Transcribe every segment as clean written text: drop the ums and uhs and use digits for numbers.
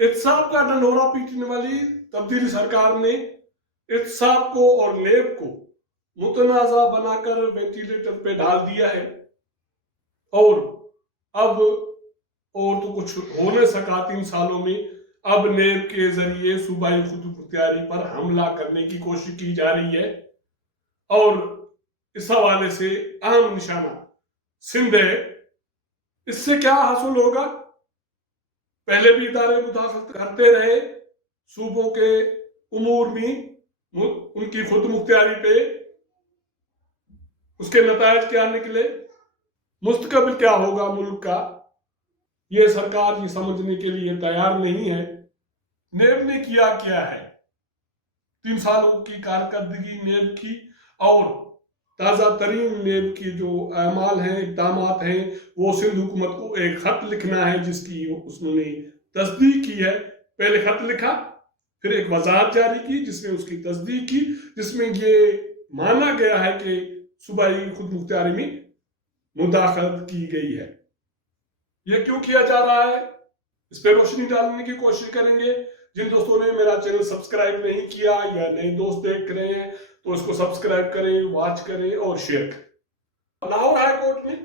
एहतसाब का ढंढोरा पीटने वाली तब्दीली सरकार ने एहतसाब को और नेब को मुतनाज़ा बनाकर वेंटिलेटर पे डाल दिया है और अब और तो कुछ हो नहीं सका 3 सालों में। अब नेब के जरिए सूबाई खुद मुख्तियारी पर हमला करने की कोशिश की जा रही है और इस हवाले से अहम निशाना सिंध है। इससे क्या हासिल होगा? पहले भी इदारे मुदाखलत करते रहे सूबों के उमूर में, उनकी खुद मुख्तियारी पे। उसके नतायज क्या निकले, मुस्तकबिल क्या होगा मुल्क का, ये सरकार ये समझने के लिए तैयार नहीं है। नेब ने किया क्या है? 3 सालों की कारकर्दगी नेब की और ताज़ा तरीन नेब की जो अमाल हैं, इक़दामात हैं, वो सिंध हुकूमत को एक खत लिखना है जिसकी उसने तस्दीक की है। पहले खत लिखा, फिर एक वज़ाहत जारी की जिसमें उसकी तस्दीक की, जिसमें ये माना गया है कि सूबाई खुद मुख्तियारी में मुदाखलत की गई है। यह क्यों किया जा रहा है, इस पर रोशनी डालने की कोशिश करेंगे। जिन दोस्तों ने मेरा चैनल सब्सक्राइब नहीं किया या नए दोस्त देख रहे हैं तो इसको सब्सक्राइब करें, वॉच करें और शेयर करें। लाहौर हाई कोर्ट ने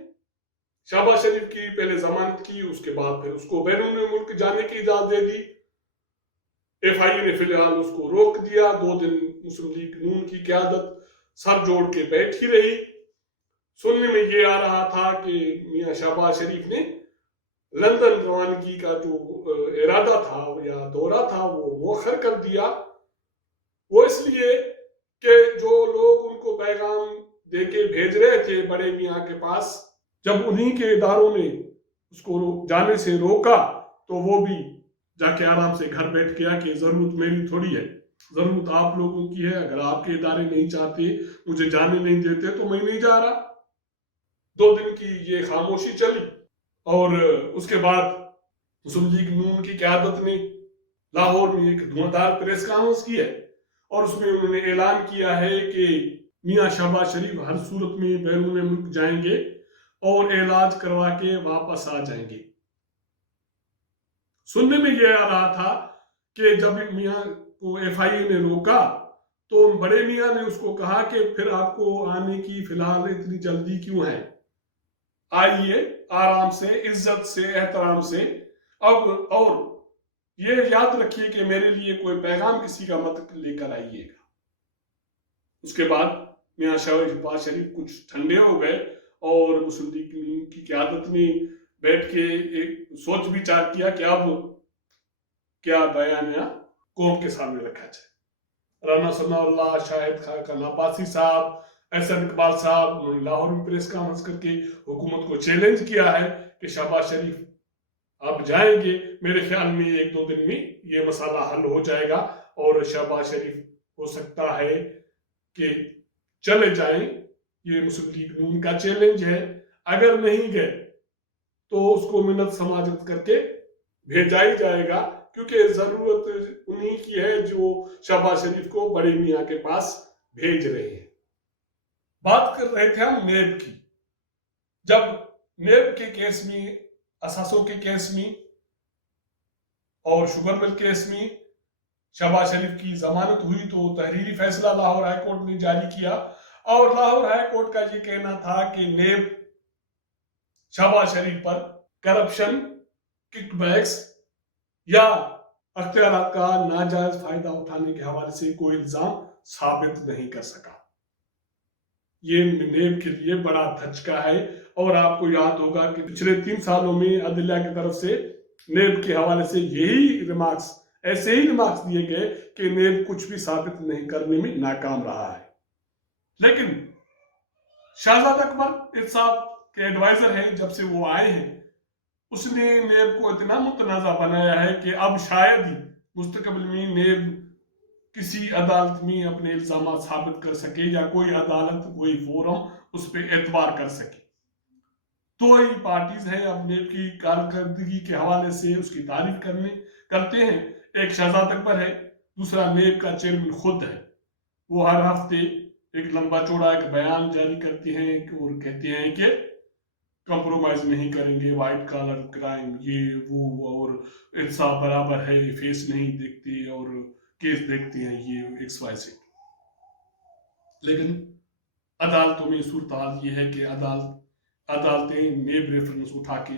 शहबाज शरीफ की पहले जमानत की, उसके बाद फिर उसको बैरून मुल्क जाने की इजाजत दे दी। FIA ने फिलहाल उसको रोक दिया। 2 दिन मुस्लिम लीग नून की क़यादत सर जोड़ के बैठी रही। सुनने में ये आ रहा था कि मियां शहबाज शरीफ ने लंदन रवानगी का जो इरादा था या दौरा था वो मौखर कर दिया। वो इसलिए कि जो लोग उनको पैगाम देके भेज रहे थे बड़े मियां के पास, जब उन्हीं के इदारों ने उसको जाने से रोका तो वो भी जाके आराम से घर बैठ गया कि जरूरत मेरी थोड़ी है, जरूरत आप लोगों की है। अगर आपके इदारे नहीं चाहते, मुझे जाने नहीं देते तो मैं नहीं जा रहा। 2 दिन की ये खामोशी चली और उसके बाद मुस्लिम लीग नून की क़यादत ने लाहौर में एक धुआंधार प्रेस कॉन्फ्रेंस की है और उसमें उन्होंने ऐलान किया है कि मियां शहबाज शरीफ हर सूरत में बैरून मुल्क जाएंगे और इलाज करवा के वापस आ जाएंगे। सुनने में यह आ रहा था कि जब मियां को FIA ने रोका तो बड़े मियां ने उसको कहा कि फिर आपको आने की फिलहाल इतनी जल्दी क्यों है, आइए आराम से, इज्जत से, एहतराम से। अब और ये याद रखिए कि मेरे लिए कोई पैगाम किसी का मत लेकर आइएगा। उसके बाद मियां शहबाज शरीफ कुछ ठंडे हो गए और मुस्लिम लीग की क़यादत ने बैठ के एक सोच विचार किया कि अब क्या बयानिया कौम के सामने रखा जाए। राना सनाउल्लाह, शाहिद खान अब्बासी साहब, एहसन इकबाल साहब लाहौर में प्रेस कॉन्फ्रेंस करके हुकूमत को चैलेंज किया है कि शहबाज शरीफ आप जाएंगे, मेरे ख्याल में 1-2 दिन में ये मसाला हल हो जाएगा और शहबाज शरीफ हो सकता है कि चले जाएं। ये मुस्लिम लीग नून का चैलेंज है। अगर नहीं गए तो उसको मिन्नत समाजत करके भेजा ही जाएगा, क्योंकि जरूरत उन्हीं की है जो शहबाज शरीफ को बड़े मियां के पास भेज रहे हैं। बात कर रहे थे हम नेब की। जब नेब के केस में, असासों के केस में और शुगर मिल केस में शहबाज शरीफ की जमानत हुई तो तहरीरी फैसला लाहौर हाई कोर्ट ने जारी किया और लाहौर हाई कोर्ट का ये कहना था कि नेब शहबाज शरीफ पर करप्शन, किकबैक्स या अख्तियारात का नाजायज फायदा उठाने के हवाले से कोई इल्जाम साबित नहीं कर सका। ये नेब के लिए बड़ा धचका है और आपको याद होगा कि पिछले 3 सालों में अदलिया की तरफ से नेब के हवाले से यही रिमार्क्स, ऐसे ही रिमार्क्स दिए गए कि नेब कुछ भी साबित नहीं करने में नाकाम रहा है। लेकिन शाहजाद अकबर एहतसाब के एडवाइजर हैं, जब से वो आए हैं उसने नेब को इतना मुतनाज़ा बनाया है कि अब शायद ही मुस्तकबिल में नेब किसी अदालत में अपने इल्जाम साबित कर सके या कोई अदालत, कोई फोरम उस पर एतबार कर सके। तो ही पार्टीज हैं अब नेब की कारकर्दगी के हवाले से उसकी तारीफ करते हैं। एक शहजाद अकबर है, दूसरा नेब का चेयरमैन खुद है। वो हर हफ्ते एक लंबा चौड़ा एक बयान जारी करते हैं और कहते हैं कि कंप्रोमाइज नहीं करेंगे, वाइट कॉलर क्राइम ये वो, और इंसाफ बराबर है, फेस नहीं देखते और केस देखते हैं, ये एक्स वाई से। लेकिन अदालतों में सूरत ये है कि अदालतें नेब रेफरेंस उठा के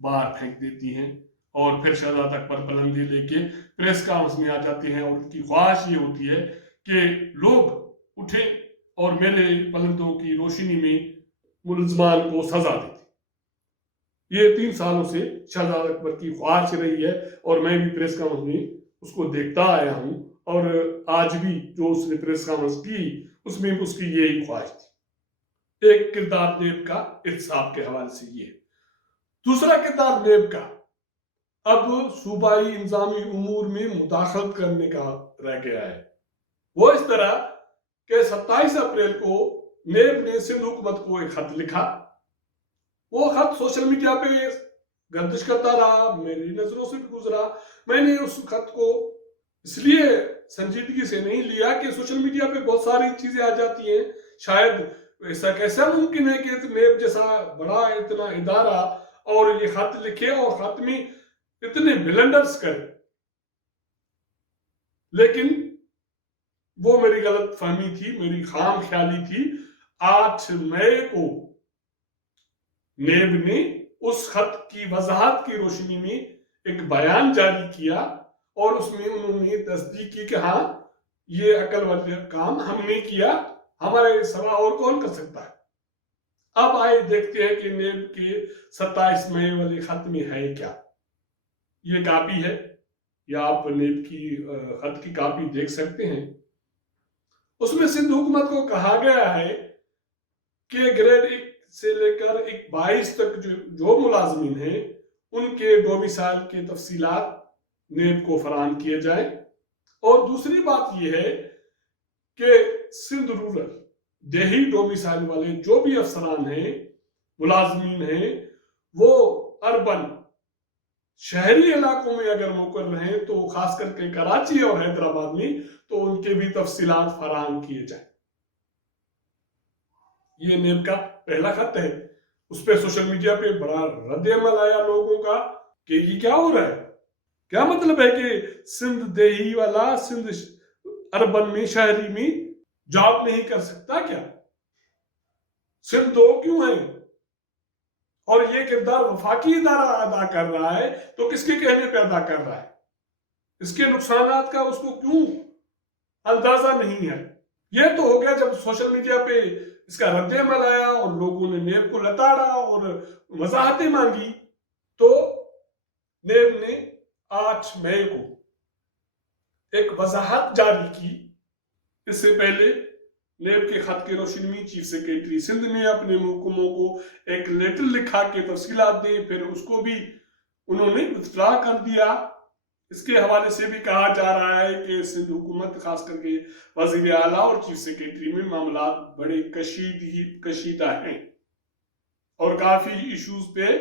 बाहर फेंक देती हैं और फिर शहजादा अकबर पलंदे लेके प्रेस कॉन्फ्रेंस में आ जाते हैं और उनकी ख्वाहिश ये होती है कि लोग उठें और मेरे पलंदों की रोशनी में मुलजमान को सजा देते। ये 3 सालों से शहजादा अकबर की ख्वाहिश रही है और मैं भी प्रेस कॉन्फ्रेंस में उसको देखता आया हूं, और आज भी जो उसने प्रेस कॉन्फ्रेंस की उसमें उसकी यही ख्वाहिश थी। एक किरदार नेब का इंसाफ के हवाले से ये। दूसरा किरदार नेब का अब सूबाई इंजामी उमूर में मुदाखलत करने का रह गया है। वो इस तरह कि 27 अप्रैल को नेब ने सिंध हुकूमत को एक खत लिखा। वो खत सोशल मीडिया पे गर्दिश करता रहा, मेरी नजरों से भी गुजरा। मैंने उस खत को इसलिए संजीदगी से नहीं लिया कि सोशल मीडिया पे बहुत सारी चीजें आ जाती हैं, शायद ऐसा कैसा मुमकिन है कि नेब जैसा बड़ा इतना इदारा और ये खत लिखे और खत में इतने ब्लंडर्स करे। लेकिन वो मेरी गलत फहमी थी, मेरी खाम ख्याली थी। 8 मई को नेब ने उस खत की वजाहत की रोशनी में एक बयान जारी किया और उसमें उन्होंने तस्दीक की कि हाँ, ये अकल वाले काम हमने किया, हमारे सिवा और कौन कर सकता है। अब आए देखते हैं कि नेब के 27 मई वाले खत में है क्या। ये कॉपी है, या आप नेब की खत की कॉपी देख सकते हैं। उसमें सिंध हुकूमत को कहा गया है कि ग्रेड 1 से लेकर 22 तक जो मुलाजमीन हैं उनके डोमिसाइल के तफसीलात नेब को फराहम किए जाए। और दूसरी बात यह है कि सिंध रूरल देही डोमिसाइल वाले जो भी अफसरान हैं, मुलाजमीन हैं, वो अर्बन शहरी इलाकों में अगर मुकर्रर हैं तो खास करके कराची और हैदराबाद में, तो उनके भी तफसीलात फराहम किए जाए। ये नेब का पहला खत है। उस पर सोशल मीडिया पे बड़ा रद्द-ए-अमल आया लोगों का कि ये क्या हो रहा है, क्या मतलब है कि सिंध देही वाला सिंध अर्बन में शहरी में जॉब नहीं कर सकता क्या? सिंध 2 क्यों है? और ये किरदार वफाकी इदारा अदा कर रहा है तो किसके कहने पे अदा कर रहा है? इसके नुकसानात का उसको क्यों अंदाजा नहीं है? ये तो हो गया जब सोशल मीडिया पे इसका रद्द-ए-अमल आया और लोगों ने नेब को लताड़ा और वजाहतें मांगी, तो नेब ने 8 मई को एक वजाहत जारी की। इससे पहले नेब के खत की रोशनी में चीफ सेक्रेटरी सिंध ने अपने महकमों को एक लेटर लिखा के तफसीलात दी, फिर उसको भी उन्होंने विथड्रॉ कर दिया। इसके हवाले से भी कहा जा रहा है कि सिंध हुकूमत खास करके वजीर आला और चीफ सेक्रेटरी में मामला बड़े कशीदा हैं और काफी इश्यूज पे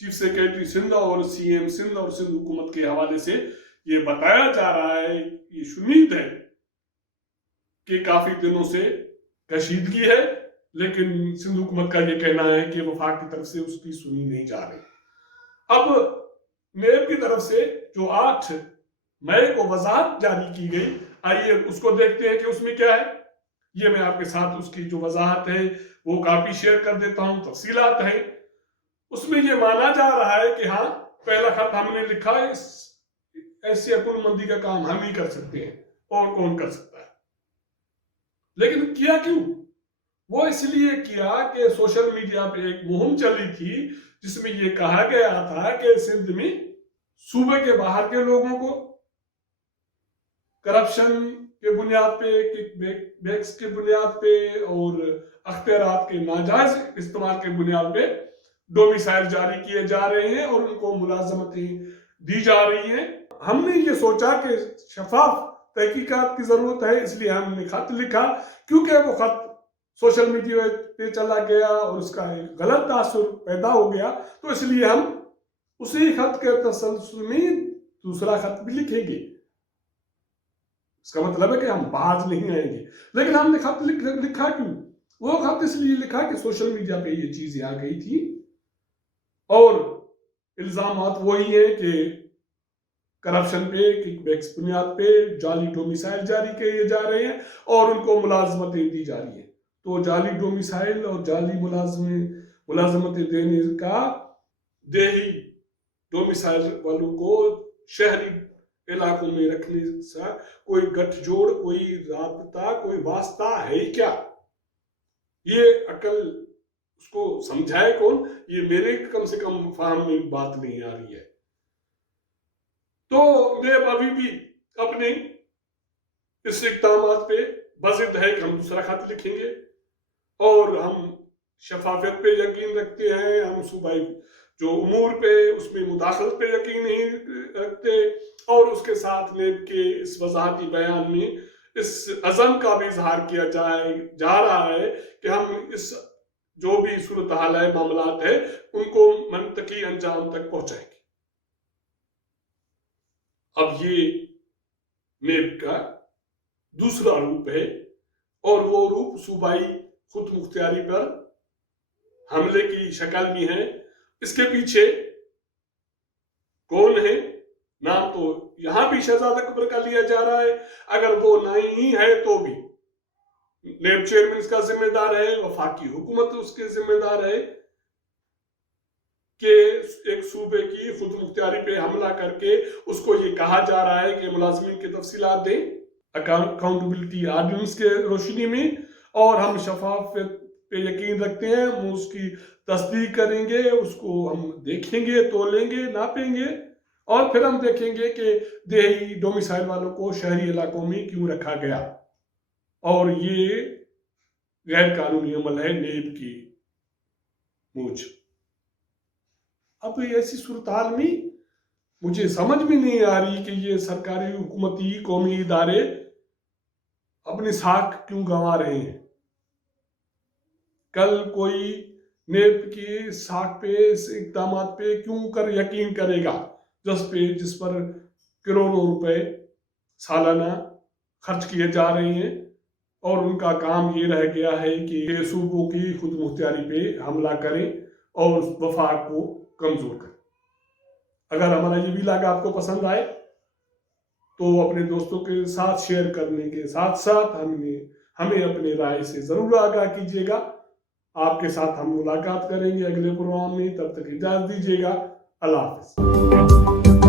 चीफ सेक्रेटरी सिंध और सीएम सिंध और सिंध हुकूमत के हवाले से ये बताया जा रहा है, ये शुनीद है कि काफी दिनों से कशीदगी है, लेकिन सिंध हुकूमत का ये कहना है कि वफाक की तरफ से उसकी सुनी नहीं जा रही। अब नेब की तरफ से जो 8 मई को वजाहत जारी की गई, आइए उसको देखते हैं कि उसमें क्या है। ये मैं आपके साथ उसकी जो वजाहत है वो कॉपी शेयर कर देता हूं, तफसीलात है। उसमें ये माना जा रहा है कि हाँ, पहला खत हमने लिखा, ऐसी अकुलमंदी का काम हम ही कर सकते हैं, और कौन कर सकता है। लेकिन किया क्यों? वो इसलिए किया कि सोशल मीडिया पे एक मुहिम चली थी जिसमें ये कहा गया था कि सिंध में सूबे के बाहर के लोगों को करप्शन के बुनियाद पे, किकबैक्स के बुनियाद पे और अख्तियारात के नाजायज इस्तेमाल के बुनियाद पे डोमिसाइल जारी किए जा रहे हैं और उनको मुलाजमतें दी जा रही हैं। हमने ये सोचा कि शफाफ तहकीकात की जरूरत है, इसलिए हमने खत लिखा। क्योंकि वो खत सोशल मीडिया पे चला गया और उसका एक गलत तासुर पैदा हो गया, तो इसलिए हम उसी खत के तसलसल में दूसरा खत भी लिखेंगे। इसका मतलब है कि हम बाज नहीं आएंगे। लेकिन हमने खत लिखा क्यों? वो खत इसलिए लिखा कि सोशल मीडिया पे ये चीजें आ गई थी और इल्जामात वही है कि करप्शन पे, किकबैक्स बुनियाद पे जाली डोमिसाइल जारी किए जा रहे हैं और उनको मुलाजमतें दी जा रही है। तो जाली डोमिसाइल और जाली मुलाजमतें देने का देही डोमिसाइल वालों को शहरी इलाकों में रखने से कोई गठजोड़, कोई राबता, कोई वास्ता है क्या? ये अकल उसको समझाए कौन? ये मेरे कम से कम फाहम में बात नहीं आ रही है। तो मैं अभी भी अपने इस इक़दामात पे बज़िद है कि हम दूसरा खत लिखेंगे और हम शफाफियत पे यकीन रखते हैं, हम सूबाई जो उमूर पे उसमें मुदाखलत पे यकीन नहीं रखते और उसके साथ नेब के इस वज़ाहती बयान में इस अज़म का भी इजहार किया जा रहा है कि हम इस जो भी सूरत हाल है, मामलात है, उनको मंतकी अंजाम तक पहुंचाएंगे। अब ये नेब का दूसरा रूप है और वो रूप सूबाई खुद मुख्तियारी पर हमले की शक्ल में है। इसके पीछे कौन है? नाम तो यहां भी शहजादा अकबर का लिया जा रहा है। अगर वो नहीं है तो भी नेब चेयरमैन इसका जिम्मेदार है, वफाकी हुकूमत उसके जिम्मेदार है कि एक सूबे की खुद मुख्तियारी पे हमला करके उसको ये कहा जा रहा है कि मुलाजमीन की तफसीलात दें अकाउंटेबिलिटी ऑर्डिनेंस के रोशनी में, और हम शफाफियत पे यकीन रखते हैं, हम उसकी तस्दीक करेंगे, उसको हम देखेंगे, तोलेंगे, नापेंगे और फिर हम देखेंगे कि देही डोमिसाइल वालों को शहरी इलाकों में क्यों रखा गया और ये गैर कानूनी अमल है नेब की मूज। अब ऐसी सूरत में मुझे समझ में नहीं आ रही कि ये सरकारी हुकूमती कौमी इदारे अपनी साख क्यों गंवा रहे हैं। कल कोई नेब की साख पे, इस इक़दामात पे क्यों कर यकीन करेगा जिस पर करोड़ों रुपए सालाना खर्च किए जा रहे हैं और उनका काम ये रह गया है कि सूबों की खुद मुख्तियारी पे हमला करें और वफाक को कमजोर करें। अगर हमारा ये व्लॉग आपको पसंद आए तो अपने दोस्तों के साथ शेयर करने के साथ साथ हमें अपने राय से जरूर आगाह कीजिएगा। आपके साथ हम मुलाकात करेंगे अगले प्रोग्राम में, तब तक इजाजत दीजिएगा। अल्लाह हाफ़िज़।